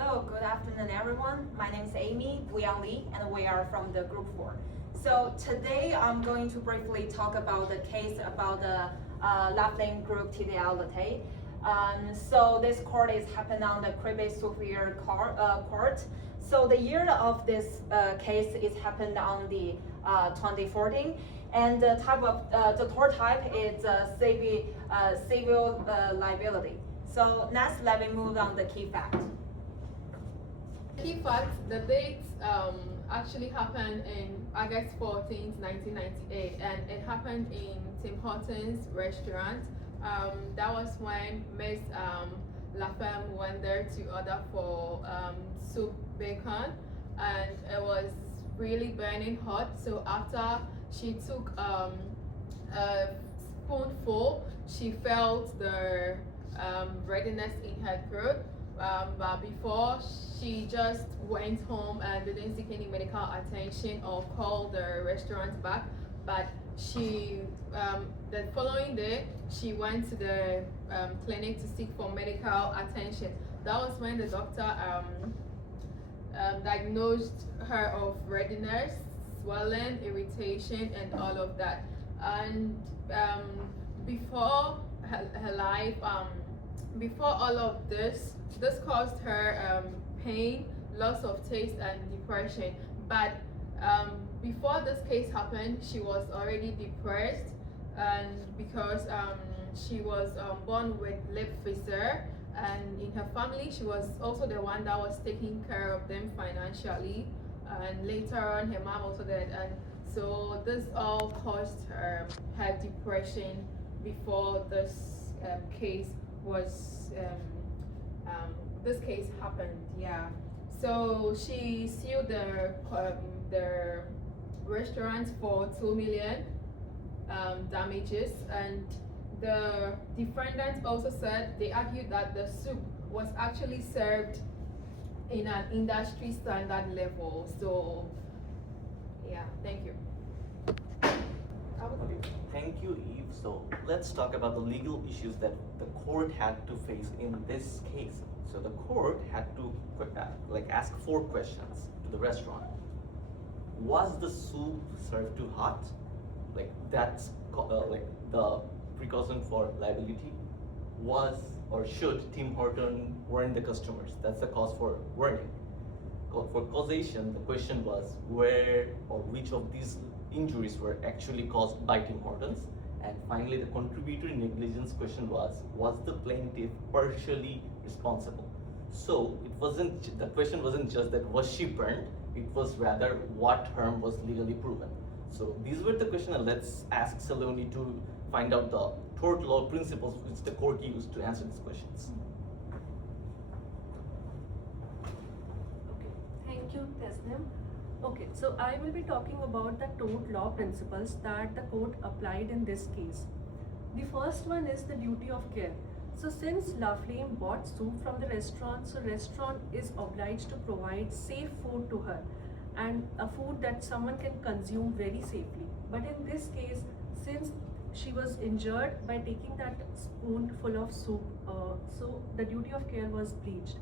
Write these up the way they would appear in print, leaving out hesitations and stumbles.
Hello, good afternoon, everyone. My name is Amy Lee, and we are from the Group 4. So today I'm going to briefly talk about the case about the Laflamme Groupe TDL ltée. So this court is happened on the Quebec Superior Court. So the year of this case is happened on the 2014, and the type of the tort type is civil liability. So next, let me move on the key fact. Key facts, the dates actually happened in August 14th, 1998, and it happened in Tim Hortons restaurant. That was when Miss Laflamme went there to order for soup bacon, and it was really burning hot. So after she took a spoonful, she felt the redness in her throat. But before, she just went home and didn't seek any medical attention or call the restaurant back. But she, the following day, she went to the clinic to seek for medical attention. That was when the doctor diagnosed her of redness, swelling, irritation, and all of that. And before her life, before all of this caused her pain, loss of taste, and depression. But before this case happened, she was already depressed, and because she was born with lip fissure, and in her family she was also the one that was taking care of them financially, and later on her mom also did, and so this all caused her depression before this case was this case happened. Yeah, so she sued the restaurant for 2 million damages, and the defendants also said they argued that the soup was actually served in an industry standard level. So yeah, thank you. Okay, thank you, Eve. So let's talk about the legal issues that the court had to face in this case. So the court had to ask 4 questions to the restaurant. Was the soup served too hot? Like that's like the precaution for liability. Was or should Tim Horton warn the customers? That's the cause for warning. For causation, the question was where or which of these injuries were actually caused by Tim Hortons. And finally, the contributory negligence question was the plaintiff partially responsible? So the question wasn't just that was she burned, it was rather what harm was legally proven. So these were the questions, and let's ask Saloni to find out the tort law principles which the court used to answer these questions. Okay, thank you, Tasnim. Okay, so I will be talking about the tort law principles that the court applied in this case. The first one is the duty of care. So since Laflamme bought soup from the restaurant, so restaurant is obliged to provide safe food to her, and a food that someone can consume very safely. But in this case, since she was injured by taking that spoonful of soup, so the duty of care was breached.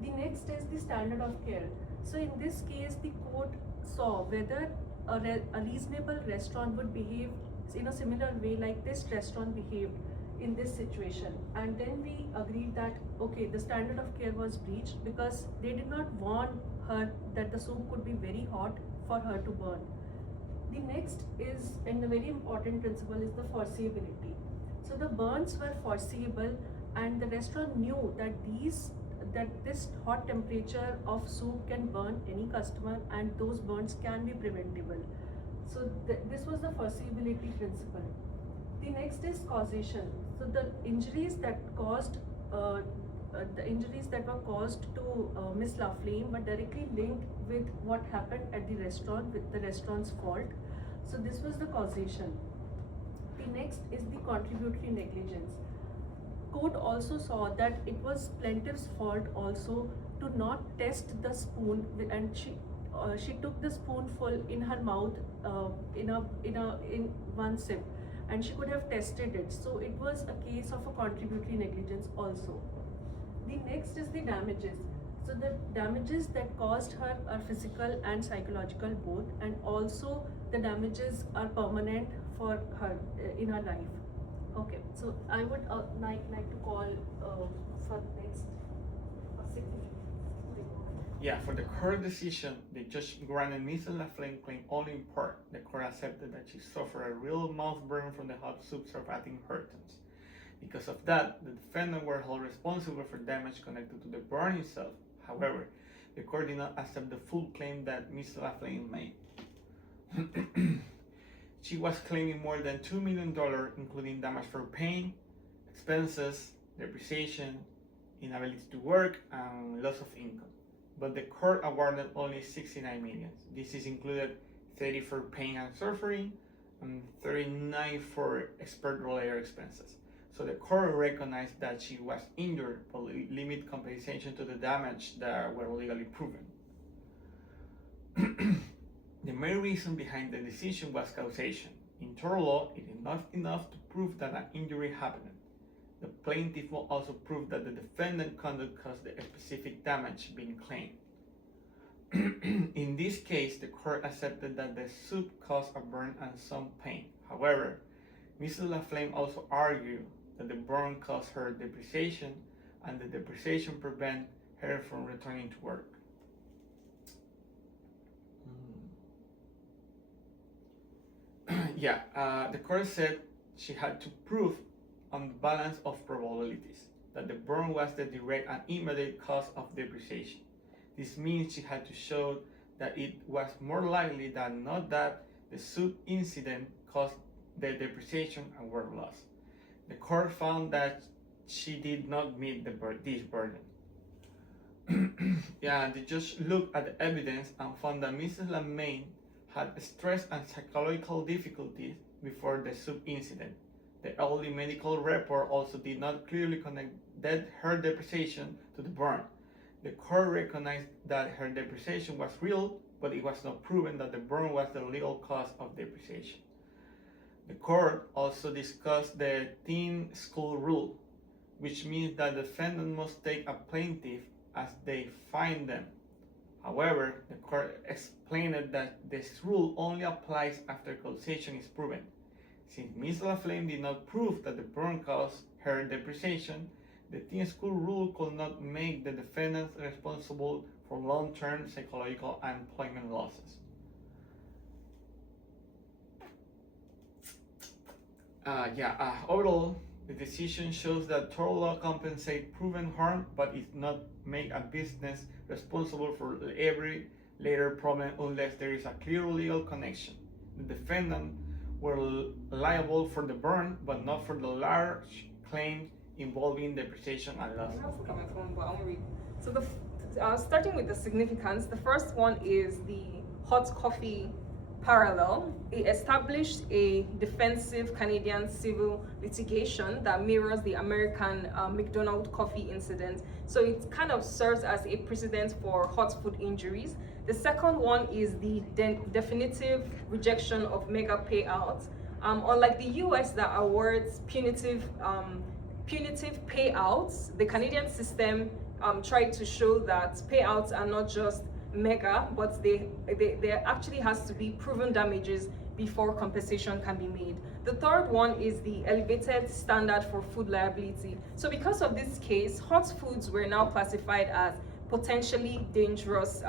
The next is the standard of care. So in this case, the court saw whether a reasonable restaurant would behave in a similar way like this restaurant behaved in this situation, and then we agreed that okay, the standard of care was breached because they did not warn her that the soup could be very hot for her to burn. The next is, and the very important principle, is the foreseeability. So the burns were foreseeable, and the restaurant knew that this hot temperature of soup can burn any customer, and those burns can be preventable. So this was the foreseeability principle. The next is causation. So the injuries that caused to Miss Laflamme were directly linked with what happened at the restaurant, with the restaurant's fault. So this was the causation. The next is the contributory negligence. Court also saw that it was plaintiff's fault also to not test the spoon, and she took the spoonful in her mouth in one sip, and she could have tested it. So it was a case of a contributory negligence also. The next is the damages. So the damages that caused her are physical and psychological both, and also the damages are permanent for her in her life. Okay, so I would like to call for next significant. Yeah, for the court decision, the judge granted Mrs. Laflamme claim only in part. The court accepted that she suffered a real mouth burn from the hot soup surviving hurtons. Because of that, the defendant were held responsible for damage connected to the burn itself. However, the court did not accept the full claim that Mrs. Laflamme made. She was claiming more than $2 million, including damage for pain, expenses, depreciation, inability to work, and loss of income. But the court awarded only $69 million. This is included 30 for pain and suffering, and 39 for expert-related expenses. So the court recognized that she was injured, but limit compensation to the damage that were legally proven. The main reason behind the decision was causation. In tort law, it is not enough to prove that an injury happened. The plaintiff will also prove that the defendant conduct caused the specific damage being claimed. In this case, the court accepted that the soup caused a burn and some pain. However, Mrs. Laflamme also argued that the burn caused her depreciation, and the depreciation prevent her from returning to work. The court said she had to prove on the balance of probabilities that the burn was the direct and immediate cause of depreciation. This means she had to show that it was more likely than not that the soup incident caused the depreciation and work loss. The court found that she did not meet this burden. The judge looked at the evidence and found that Mrs. Laflamme had stress and psychological difficulties before the soup incident. The early medical report also did not clearly connect her depreciation to the burn. The court recognized that her depreciation was real, but it was not proven that the burn was the legal cause of depreciation. The court also discussed the teen school rule, which means that the defendant must take a plaintiff as they find them. However, the court explained that this rule only applies after causation is proven. Since Ms. Laflamme did not prove that the burn caused her depreciation, the teen school rule could not make the defendant responsible for long-term psychological and employment losses. Overall, the decision shows that tort law compensates proven harm, but it not make a business responsible for every later problem unless there is a clear legal connection. The defendant were liable for the burn, but not for the large claims involving depreciation and loss. So starting with the significance, the first one is the hot coffee parallel. It established a defensive Canadian civil litigation that mirrors the American McDonald's coffee incident. So it kind of serves as a precedent for hot food injuries. The second one is the definitive rejection of mega payouts. Unlike the US that awards punitive payouts, the Canadian system tried to show that payouts are not just mega, but there actually has to be proven damages before compensation can be made. The third one is the elevated standard for food liability. So because of this case, hot foods were now classified as potentially dangerous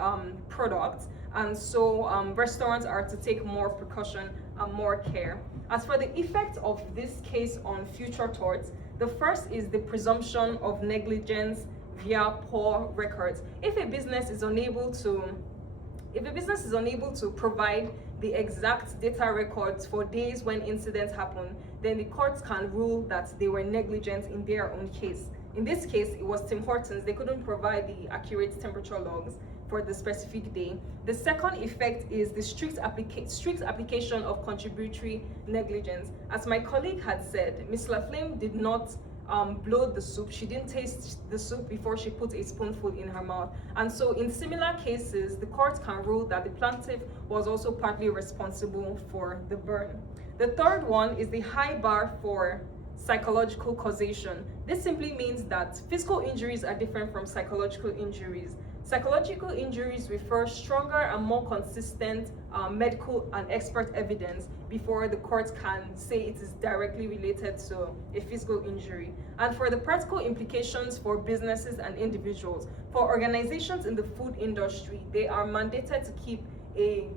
products, and so restaurants are to take more precaution and more care. As for the effect of this case on future torts, the first is the presumption of negligence via poor records. If a business is unable to provide the exact data records for days when incidents happen, then the courts can rule that they were negligent in their own case. In this case, it was Tim Hortons. They couldn't provide the accurate temperature logs for the specific day. The second effect is the strict application of contributory negligence. As my colleague had said, Ms. Laflamme did not blow the soup. She didn't taste the soup before she put a spoonful in her mouth. And so in similar cases, the court can rule that the plaintiff was also partly responsible for the burn. The third one is the high bar for psychological causation. This simply means that physical injuries are different from psychological injuries. Psychological injuries require stronger and more consistent medical and expert evidence before the court can say it is directly related to a physical injury. And for the practical implications for businesses and individuals, for organizations in the food industry, they are mandated to keep a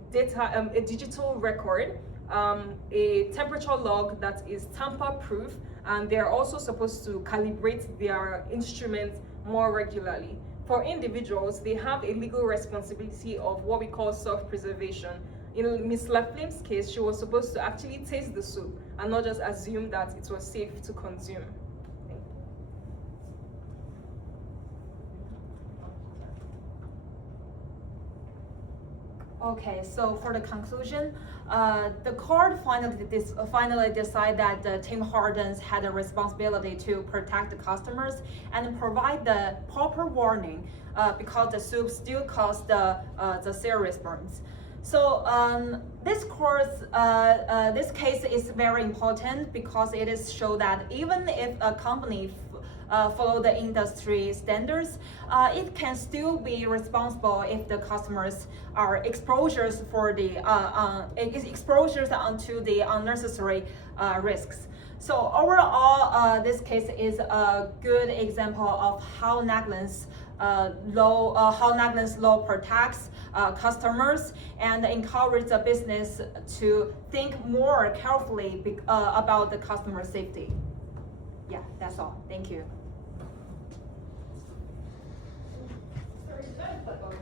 digital record, a temperature log that is tamper-proof, and they're also supposed to calibrate their instruments more regularly. For individuals, they have a legal responsibility of what we call self-preservation. In Ms. Laflamme's case, she was supposed to actually taste the soup and not just assume that it was safe to consume. Okay, so for the conclusion, the court finally decided that Tim Hortons had a responsibility to protect the customers and provide the proper warning because the soup still caused the serious burns. So this case is very important because it is show that even if a company follow the industry standards, it can still be responsible if the customers are exposures for the exposures onto the unnecessary risks. So overall, this case is a good example of how negligence law protects customers and encourages the business to think more carefully about the customer safety. Yeah, that's all. Thank you. Sorry, did I click on